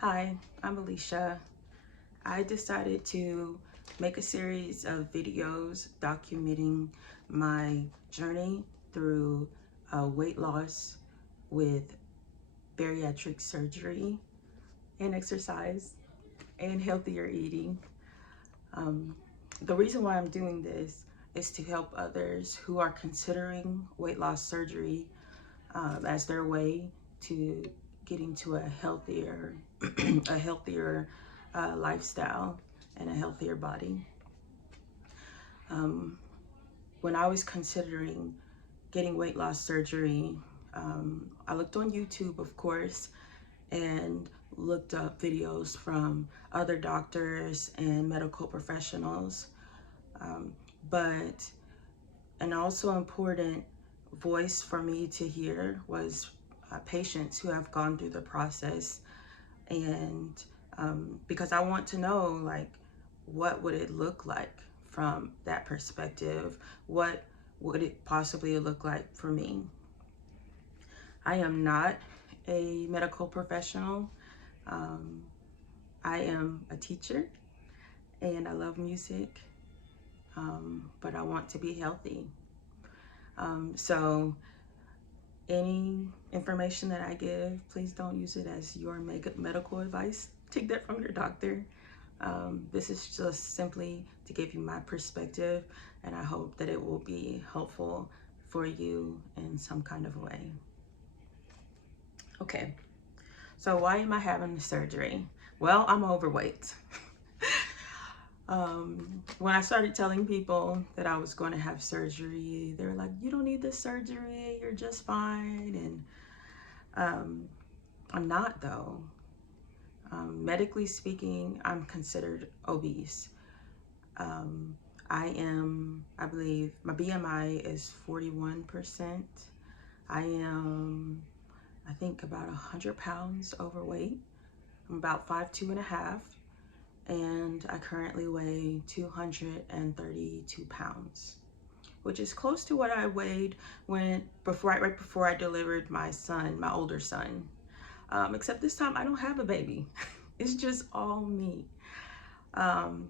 Hi, I'm Alicia. I decided to make a series of videos documenting my journey through weight loss with bariatric surgery and exercise and healthier eating. The reason why I'm doing this is to help others who are considering weight loss surgery as their way to getting to a healthier, a healthier lifestyle and a healthier body. When I was considering getting weight loss surgery, I looked on YouTube, of course, and looked up videos from other doctors and medical professionals. But an also important voice for me to hear was patients who have gone through the process, and because I want to know, like, what would it look like from that perspective? What would it possibly look like for me? I am not a medical professional. I am a teacher and I love music, but I want to be healthy. So any information that I give, please don't use it as your medical advice. Take that from your doctor. This is just simply to give you my perspective, and I hope that it will be helpful for you in some kind of way. Okay, so why am I having the surgery? Well, I'm overweight. When I started telling people that I was going to have surgery, they were like, you don't need this surgery, you're just fine. And I'm not, though. Medically speaking, I'm considered obese. I believe my BMI is 41%. I am, I think, about 100 pounds overweight. I'm about 5'2.5", and I currently weigh 232 pounds, which is close to what I weighed right before I delivered my son, my older son. Except this time I don't have a baby. It's just all me. And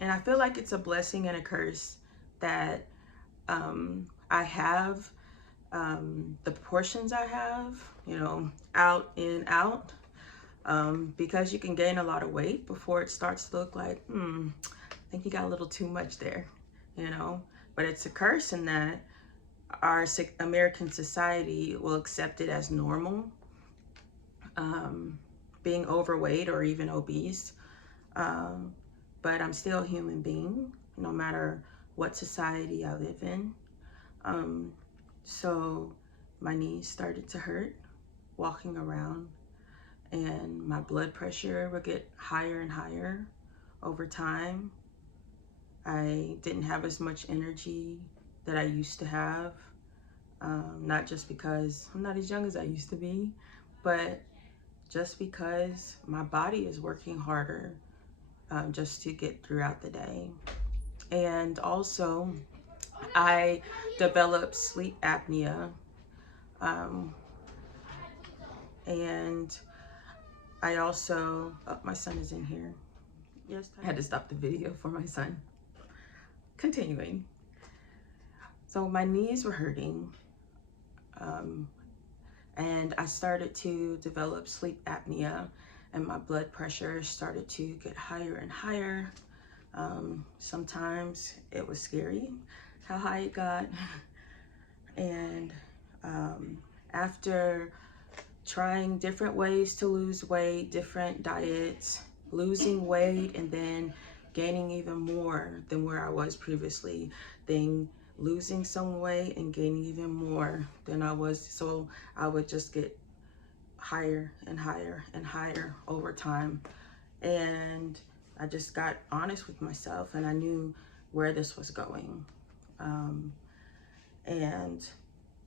I feel like it's a blessing and a curse that I have the proportions I have, out and out, because you can gain a lot of weight before it starts to look like, I think you got a little too much there, But it's a curse in that our American society will accept it as normal, being overweight or even obese. But I'm still a human being, no matter what society I live in. So my knees started to hurt walking around, and my blood pressure would get higher and higher over time. I didn't have as much energy that I used to have, not just because I'm not as young as I used to be, but just because my body is working harder just to get throughout the day. And also, I developed sleep apnea, and I also, oh, my son is in here. Yes, I had to stop the video for my son. Continuing. So my knees were hurting, and I started to develop sleep apnea, and my blood pressure started to get higher and higher. Sometimes it was scary how high it got. And after trying different ways to lose weight, different diets, losing weight and then gaining even more than where I was previously, then losing some weight and gaining even more than I was, so I would just get higher and higher and higher over time. And I just got honest with myself, and I knew where this was going. And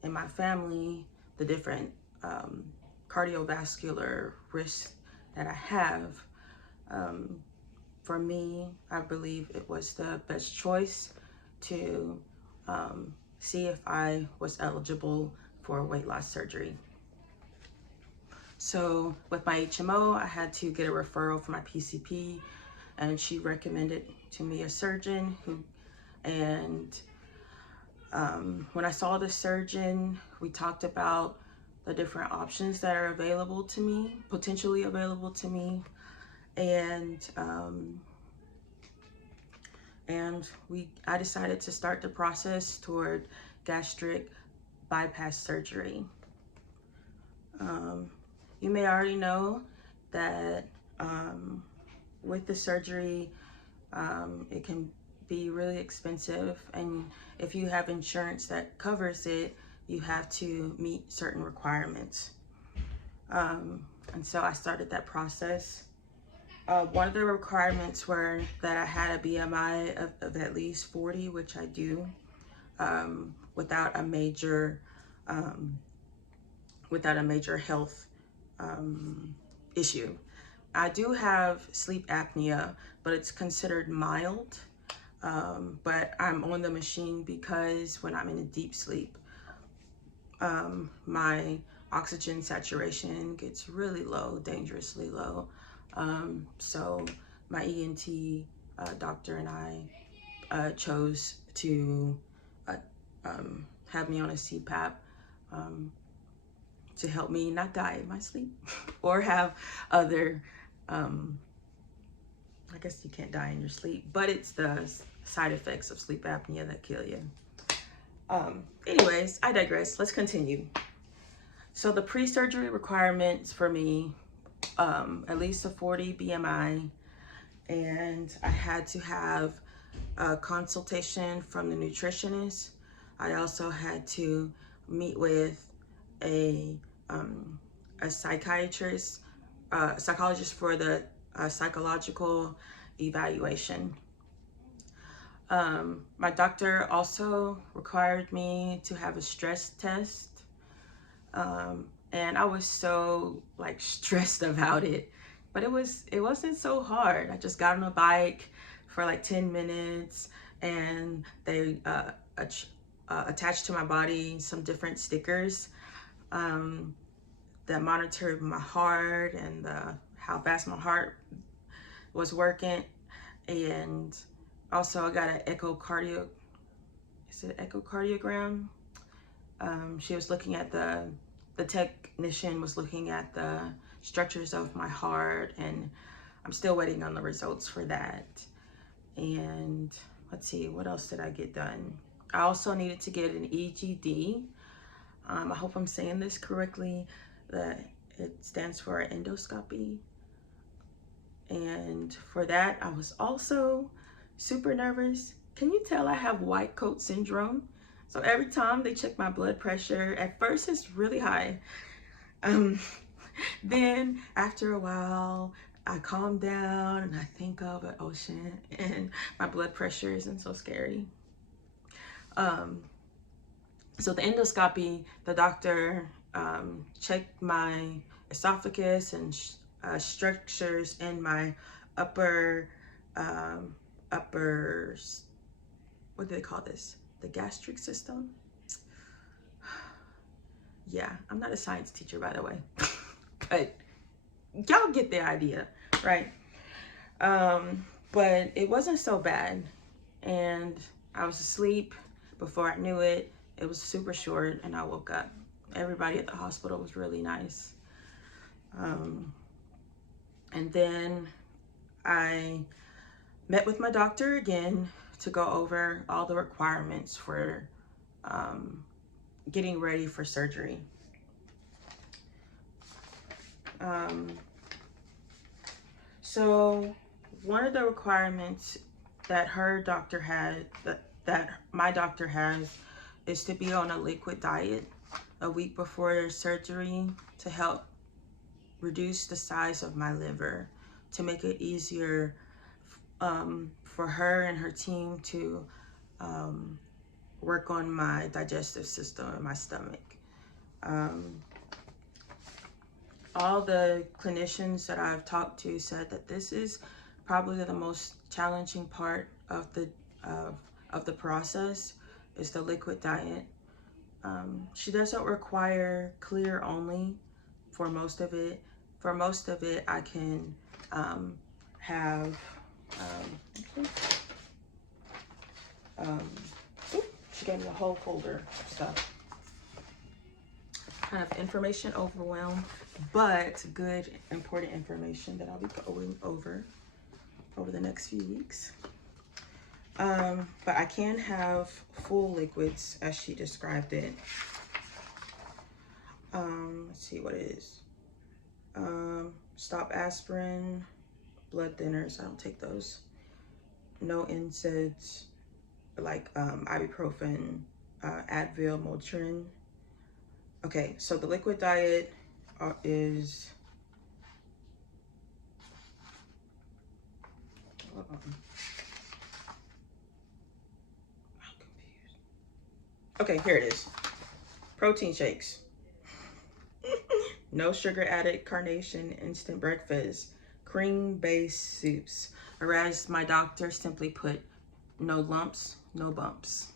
in my family, the different cardiovascular risks that I have, for me, I believe it was the best choice to see if I was eligible for weight loss surgery. So with my HMO, I had to get a referral from my PCP, and she recommended to me a surgeon and when I saw the surgeon, we talked about the different options that are available to me, potentially available to me, and I decided to start the process toward gastric bypass surgery. You may already know that with the surgery, it can be really expensive, and if you have insurance that covers it, you have to meet certain requirements. And so I started that process. One of the requirements were that I had a BMI of at least 40, which I do, without a major health issue. I do have sleep apnea, but it's considered mild. But I'm on the machine because when I'm in a deep sleep, my oxygen saturation gets really low, dangerously low. So my ENT doctor and I chose to have me on a CPAP to help me not die in my sleep or have other, I guess you can't die in your sleep, but it's the side effects of sleep apnea that kill you. Anyways, I digress. Let's continue. So the pre-surgery requirements for me, at least a 40 BMI, and I had to have a consultation from the nutritionist. I also had to meet with a psychiatrist, psychologist for the psychological evaluation. My doctor also required me to have a stress test. And I was so like stressed about it, but it wasn't so hard. I just got on a bike for like 10 minutes, and they attached to my body some different stickers that monitored my heart and how fast my heart was working. And also I got an echocardiogram. She was looking at the technician was looking at the structures of my heart, and I'm still waiting on the results for that. And let's see, what else did I get done? I also needed to get an EGD. I hope I'm saying this correctly. It stands for endoscopy. And for that, I was also super nervous. Can you tell I have white coat syndrome? So every time they check my blood pressure, at first it's really high. Then after a while, I calm down and I think of an ocean, and my blood pressure isn't so scary. So the endoscopy, the doctor checked my esophagus and structures in my upper, what do they call this? The gastric system? Yeah, I'm not a science teacher, by the way, but y'all get the idea, right? But it wasn't so bad, and I was asleep before I knew it. It was super short, and I woke up. Everybody at the hospital was really nice. And then I met with my doctor again to go over all the requirements for getting ready for surgery. So one of the requirements that her doctor had, that my doctor has, is to be on a liquid diet a week before surgery to help reduce the size of my liver, to make it easier for her and her team to work on my digestive system and my stomach. All the clinicians that I've talked to said that this is probably the most challenging part of the process, is the liquid diet. She doesn't require clear only for most of it. For most of it, I can have, she gave me a whole folder of stuff. Kind of information overwhelm, but good, important information that I'll be going over the next few weeks. But I can have full liquids as she described it. Let's see what it is. Stop aspirin, blood thinners, I don't take those. No NSAIDs like ibuprofen, Advil, Motrin. Okay, so the liquid diet is, I'm confused. Okay, here it is. Protein shakes. No sugar added carnation, instant breakfast, cream-based soups. Whereas my doctor simply put no lumps, no bumps.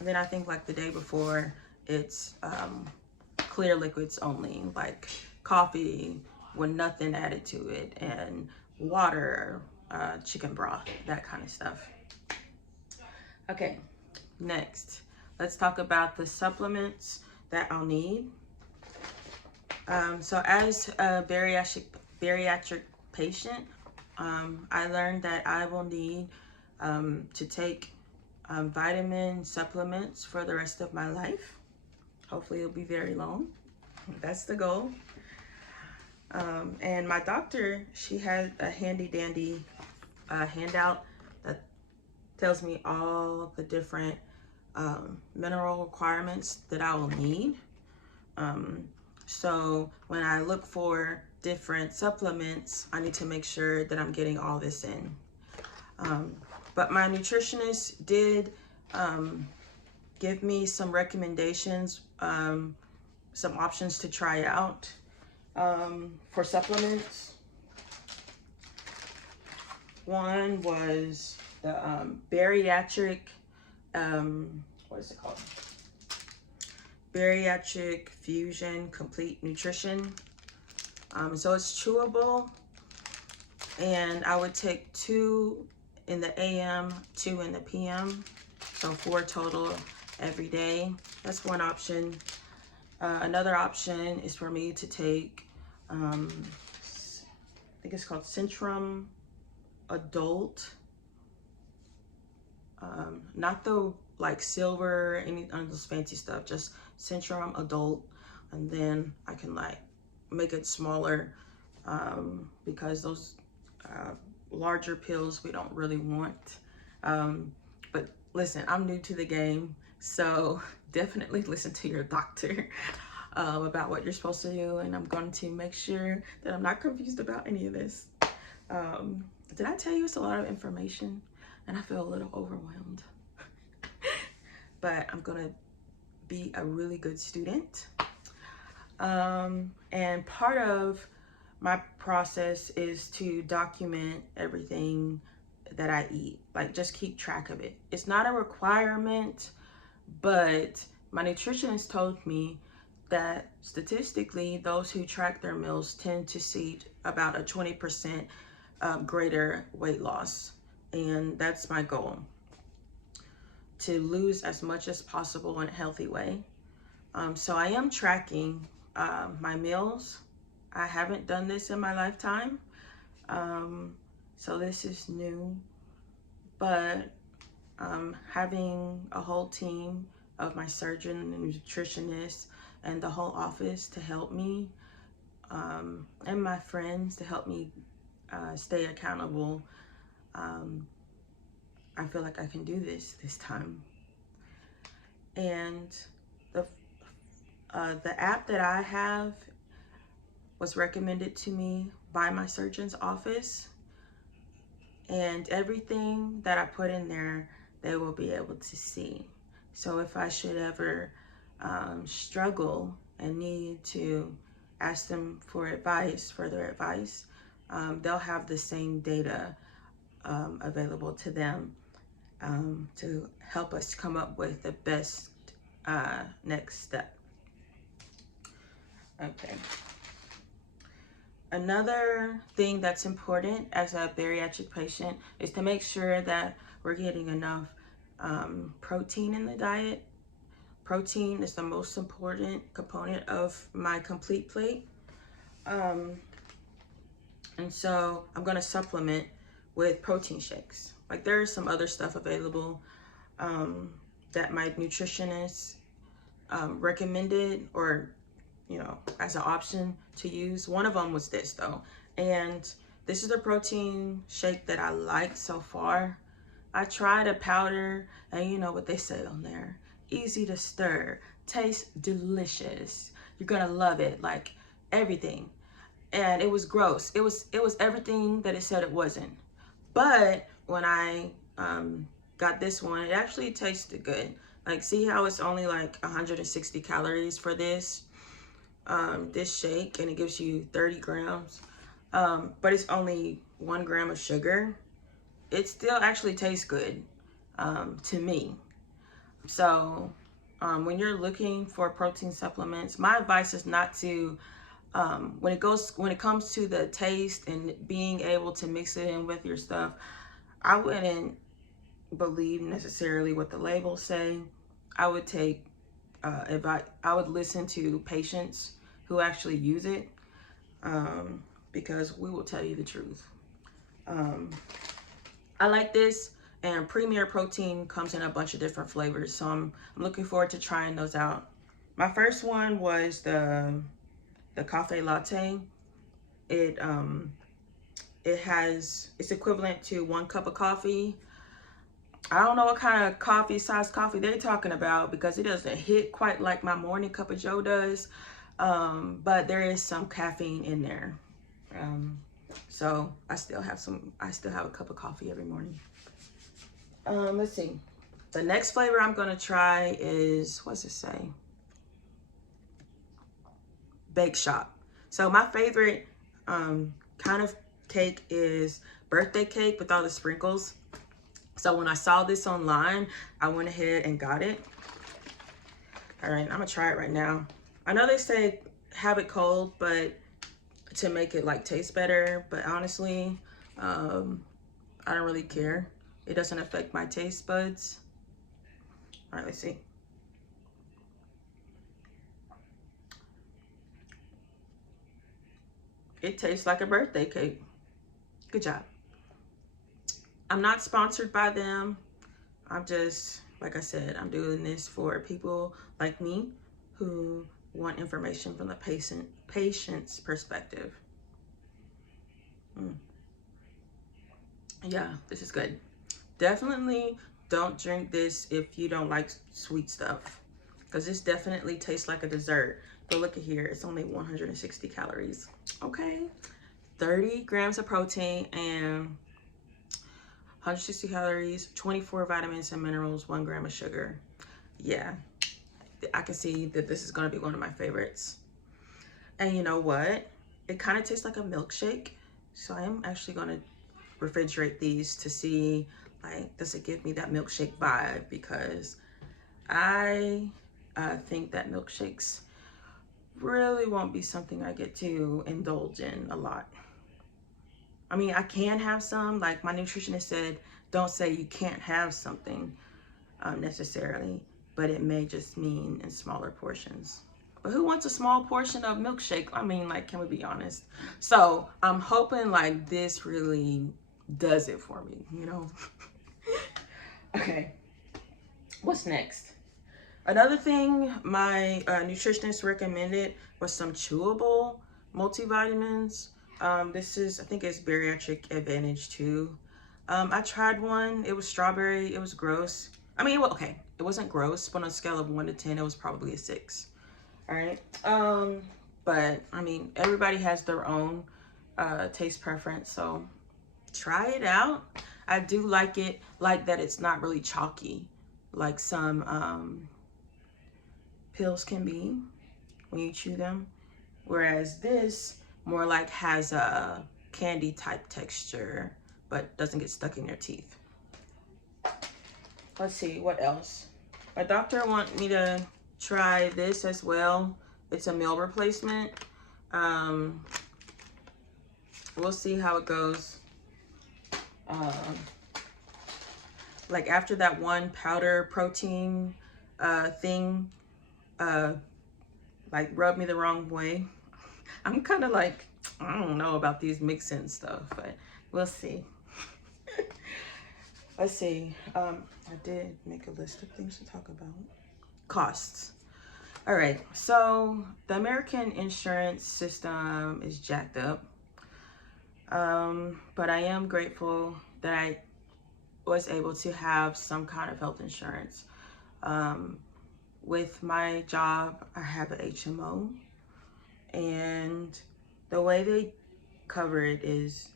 And then I think like the day before, it's clear liquids only, like coffee with nothing added to it, and water, chicken broth, that kind of stuff. Okay, next, let's talk about the supplements that I'll need. So as a bariatric patient, I learned that I will need to take vitamin supplements for the rest of my life. Hopefully it'll be very long. That's the goal. And my doctor, she had a handy dandy handout that tells me all the different mineral requirements that I will need. So when I look for different supplements, I need to make sure that I'm getting all this in. But my nutritionist did give me some recommendations, some options to try out for supplements. One was the bariatric, what is it called? Bariatric Fusion Complete Nutrition. So it's chewable, and I would take 2 in the AM, 2 in the PM, so 4 total every day. That's one option. Another option is for me to take, I think it's called Centrum Adult, not the like silver, any of those fancy stuff, just Centrum Adult, and then I can like make it smaller because those larger pills we don't really want. But listen, I'm new to the game, so definitely listen to your doctor about what you're supposed to do, and I'm going to make sure that I'm not confused about any of this. Did I tell you it's a lot of information and I feel a little overwhelmed? But I'm gonna be a really good student. And part of my process is to document everything that I eat, like just keep track of it. It's not a requirement, but my nutritionist told me that statistically, those who track their meals tend to see about a 20% greater weight loss. And that's my goal, to lose as much as possible in a healthy way. So I am tracking my meals. I haven't done this in my lifetime. So this is new, but having a whole team of my surgeon and nutritionist and the whole office to help me, and my friends to help me stay accountable, I feel like I can do this time. And the app that I have was recommended to me by my surgeon's office, and everything that I put in there, they will be able to see. So if I should ever struggle and need to ask them for advice, further advice, they'll have the same data available to them to help us come up with the best next step. Okay. Another thing that's important as a bariatric patient is to make sure that we're getting enough protein in the diet. Protein is the most important component of my complete plate. And so I'm gonna supplement with protein shakes. Like there's some other stuff available that my nutritionist recommended, or as an option to use. One of them was this though, and this is the protein shake that I like so far. I tried a powder, and you know what they say on there: easy to stir, tastes delicious, you're gonna love it, like everything. And it was gross. It was everything that it said it wasn't. But when I got this one, it actually tasted good. Like, see how it's only like 160 calories for this this shake, and it gives you 30 grams, but it's only 1 gram of sugar. It still actually tastes good to me. So when you're looking for protein supplements, my advice is not to when it comes to the taste and being able to mix it in with your stuff, I wouldn't believe necessarily what the labels say. I would take advice. I would listen to patients who actually use it, because we will tell you the truth. I like this, and Premier Protein comes in a bunch of different flavors, so I'm looking forward to trying those out. My first one was the cafe latte. It's equivalent to 1 cup of coffee. I don't know what kind of size coffee they're talking about, because it doesn't hit quite like my morning cup of joe does. But there is some caffeine in there. So I still have a cup of coffee every morning. Let's see. The next flavor I'm gonna try is, what's it say? Bake Shop. So my favorite kind of cake is birthday cake with all the sprinkles. So when I saw this online, I went ahead and got it. All right, I'm gonna try it right now. I know they say have it cold, but to make it like taste better, but honestly, I don't really care. It doesn't affect my taste buds. All right, let's see. It tastes like a birthday cake. Good job. I'm not sponsored by them. I'm just, like I said, I'm doing this for people like me who want information from the patient's perspective. Yeah, this is good. Definitely don't drink this if you don't like sweet stuff, because this definitely tastes like a dessert. But look at here, it's only 160 calories. Okay, 30 grams of protein and 160 calories, 24 vitamins and minerals, 1 gram of sugar. Yeah, I can see that this is gonna be one of my favorites. And you know what? It kind of tastes like a milkshake. So I am actually gonna refrigerate these to see, like, does it give me that milkshake vibe? Because I think that milkshakes really won't be something I get to indulge in a lot. I mean, I can have some, like my nutritionist said, don't say you can't have something necessarily, but it may just mean in smaller portions. But who wants a small portion of milkshake? I mean, like, can we be honest? So I'm hoping like this really does it for me, you know? Okay, what's next? Another thing my nutritionist recommended was some chewable multivitamins. This is, I think it's Bariatric Advantage 2. I tried one. It was strawberry. It was gross. I mean, okay, it wasn't gross, but on a scale of 1 to 10, it was probably a 6. All right. But I mean, everybody has their own taste preference, so try it out. I do like it, like that it's not really chalky, like some pills can be when you chew them. Whereas this more like has a candy type texture, but doesn't get stuck in your teeth. Let's see, what else? My doctor wanted me to try this as well. It's a meal replacement. we'll see how it goes. Like after that one powder protein thing, like rubbed me the wrong way. I'm kind of like, I don't know about these mixing stuff, but we'll see. Let's see. I did make a list of things to talk about. Costs. All right. So the American insurance system is jacked up. But I am grateful that I was able to have some kind of health insurance. With my job, I have an HMO, and the way they cover it is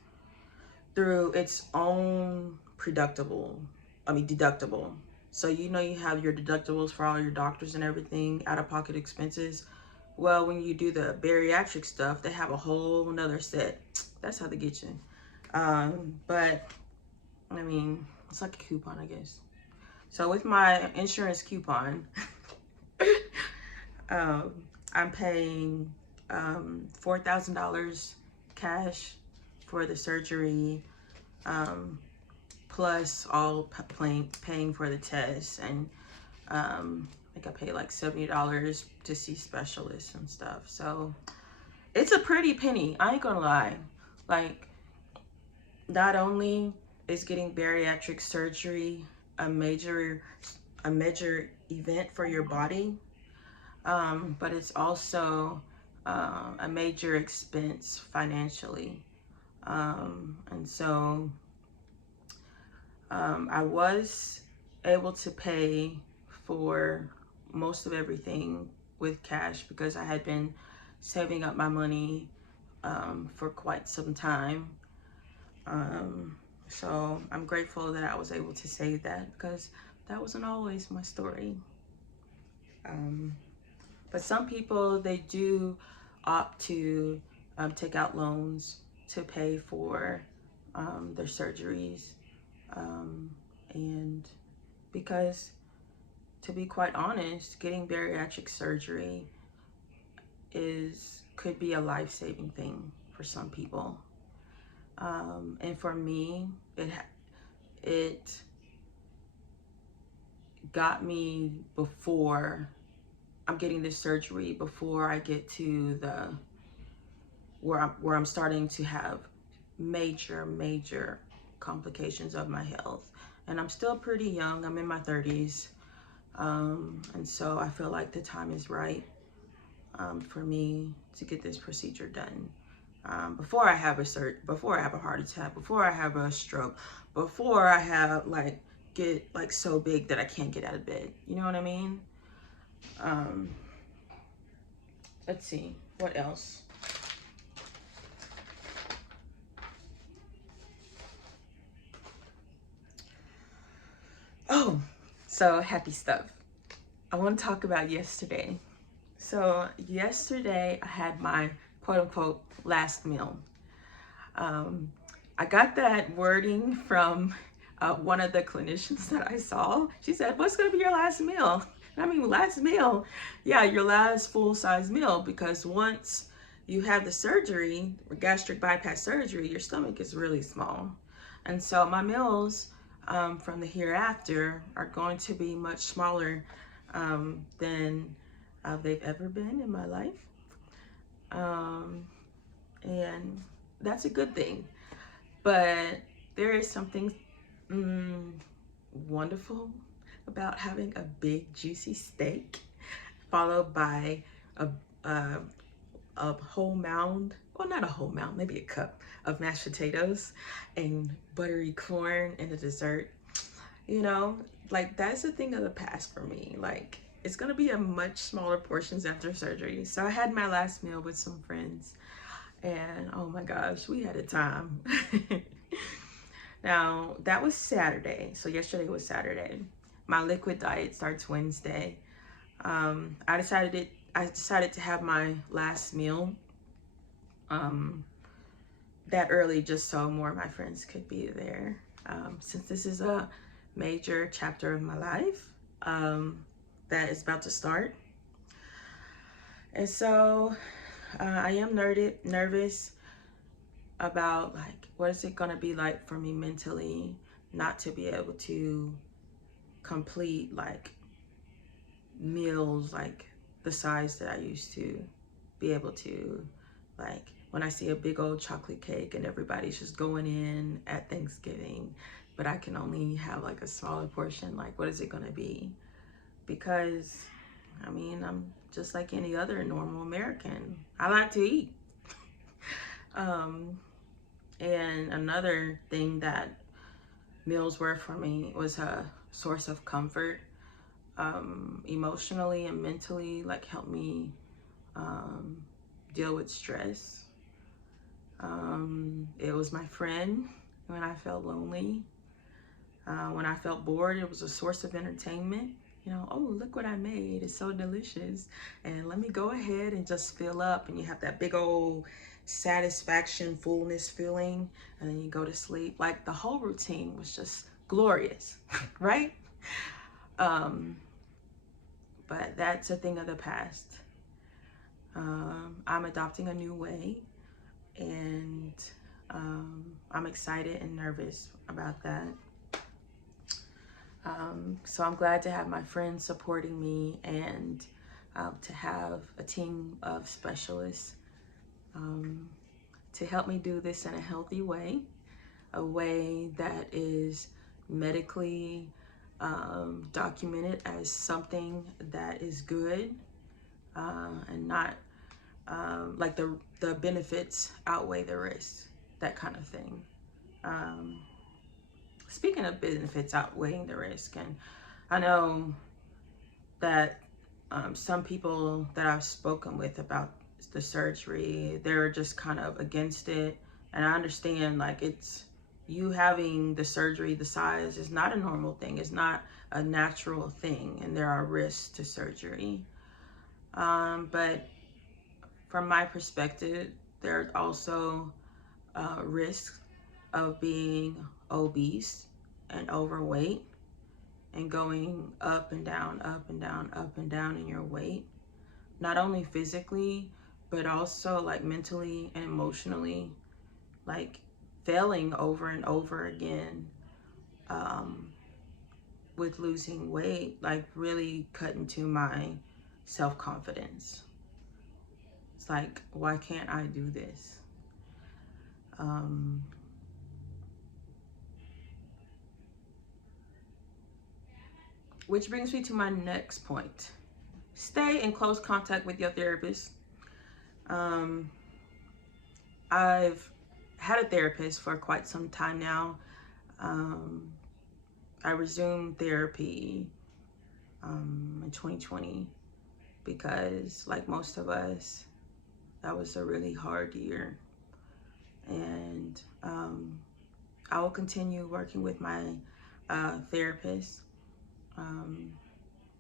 through its own deductible. So you know you have your deductibles for all your doctors and everything, out-of-pocket expenses. Well, when you do the bariatric stuff, they have a whole nother set. That's how they get you. But I mean, it's like a coupon, I guess. So with my insurance coupon, I'm paying $4,000 cash for the surgery, plus all paying for the tests, and I think I pay like $70 to see specialists and stuff. So it's a pretty penny, I ain't gonna lie. Like, not only is getting bariatric surgery a major event for your body, but it's also a major expense financially. And so I was able to pay for most of everything with cash because I had been saving up my money for quite some time. So I'm grateful that I was able to save that, because that wasn't always my story. But some people, they do opt to take out loans to pay for their surgeries. And because, to be quite honest, getting bariatric surgery could be a life-saving thing for some people. And for me, it got me before I'm getting this surgery, before I get to where I'm starting to have major complications of my health. And I'm still pretty young. I'm in my 30s. And so I feel like the time is right for me to get this procedure done. Before I have before I have a heart attack, before I have a stroke, before I have get so big that I can't get out of bed. You know what I mean? Let's see, what else? Oh, so happy stuff. I want to talk about yesterday. So yesterday I had my quote unquote last meal. I got that wording from one of the clinicians that I saw. She said, "What's going to be your last meal?" And I mean, last meal, yeah, your last full-size meal, because once you have the surgery, or gastric bypass surgery, your stomach is really small. And so my meals from the hereafter are going to be much smaller than they've ever been in my life. And that's a good thing. But there is something wonderful about having a big juicy steak followed by a whole mound, well, not a whole mound, maybe a cup of mashed potatoes and buttery corn and a dessert. You know, like, that's a thing of the past for me. Like, it's gonna be a much smaller portions after surgery. So I had my last meal with some friends, and oh my gosh, we had a time. Now, that was Saturday. So yesterday was Saturday. My liquid diet starts Wednesday. I decided to have my last meal that early, just so more of my friends could be there. Since this is a major chapter of my life that is about to start. And so I am nervous. about like, what is it gonna be like for me mentally not to be able to complete like meals like the size that I used to be able to. Like when I see a big old chocolate cake and everybody's just going in at Thanksgiving, but I can only have like a smaller portion, like what is it gonna be? Because I mean, I'm just like any other normal American. I like to eat. And another thing that meals were for me was a source of comfort, emotionally and mentally, like help me deal with stress. It was my friend when I felt lonely. When I felt bored, it was a source of entertainment. You know, oh, look what I made. It's so delicious. And let me go ahead and just fill up. And you have that big old satisfaction, fullness feeling. And then you go to sleep. Like the whole routine was just glorious, right? But that's a thing of the past. I'm adopting a new way. And I'm excited and nervous about that. So I'm glad to have my friends supporting me and to have a team of specialists to help me do this in a healthy way, a way that is medically documented as something that is good and not like the benefits outweigh the risks, that kind of thing. Speaking of benefits outweighing the risk, and I know that some people that I've spoken with about the surgery, they're just kind of against it. And I understand, like, it's you having the surgery, the size is not a normal thing. It's not a natural thing, and there are risks to surgery. But from my perspective, there's also risks of being obese and overweight and going up and down, up and down, up and down in your weight, not only physically, but also like mentally and emotionally, like failing over and over again with losing weight, like really cut into my self-confidence. It's like, why can't I do this? Which brings me to my next point. Stay in close contact with your therapist. I've had a therapist for quite some time now. I resumed therapy in 2020 because, like most of us, that was a really hard year. And I will continue working with my therapist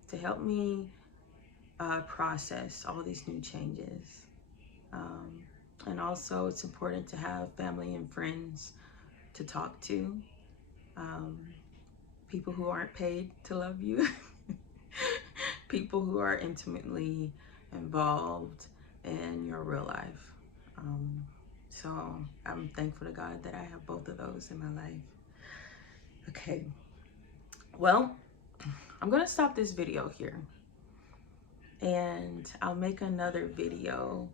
to help me process all these new changes. And also, it's important to have family and friends to talk to. People who aren't paid to love you. People who are intimately involved in your real life. So I'm thankful to God that I have both of those in my life. Okay, well, I'm gonna stop this video here. And I'll make another video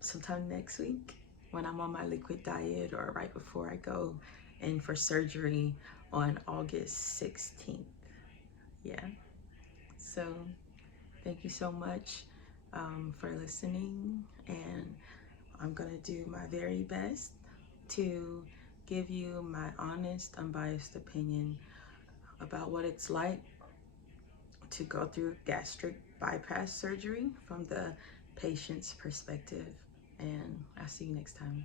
sometime next week when I'm on my liquid diet or right before I go in for surgery on August 16th. Yeah. So thank you so much for listening. And I'm going to do my very best to give you my honest, unbiased opinion about what it's like to go through gastric bypass surgery from the patient's perspective. And I'll see you next time.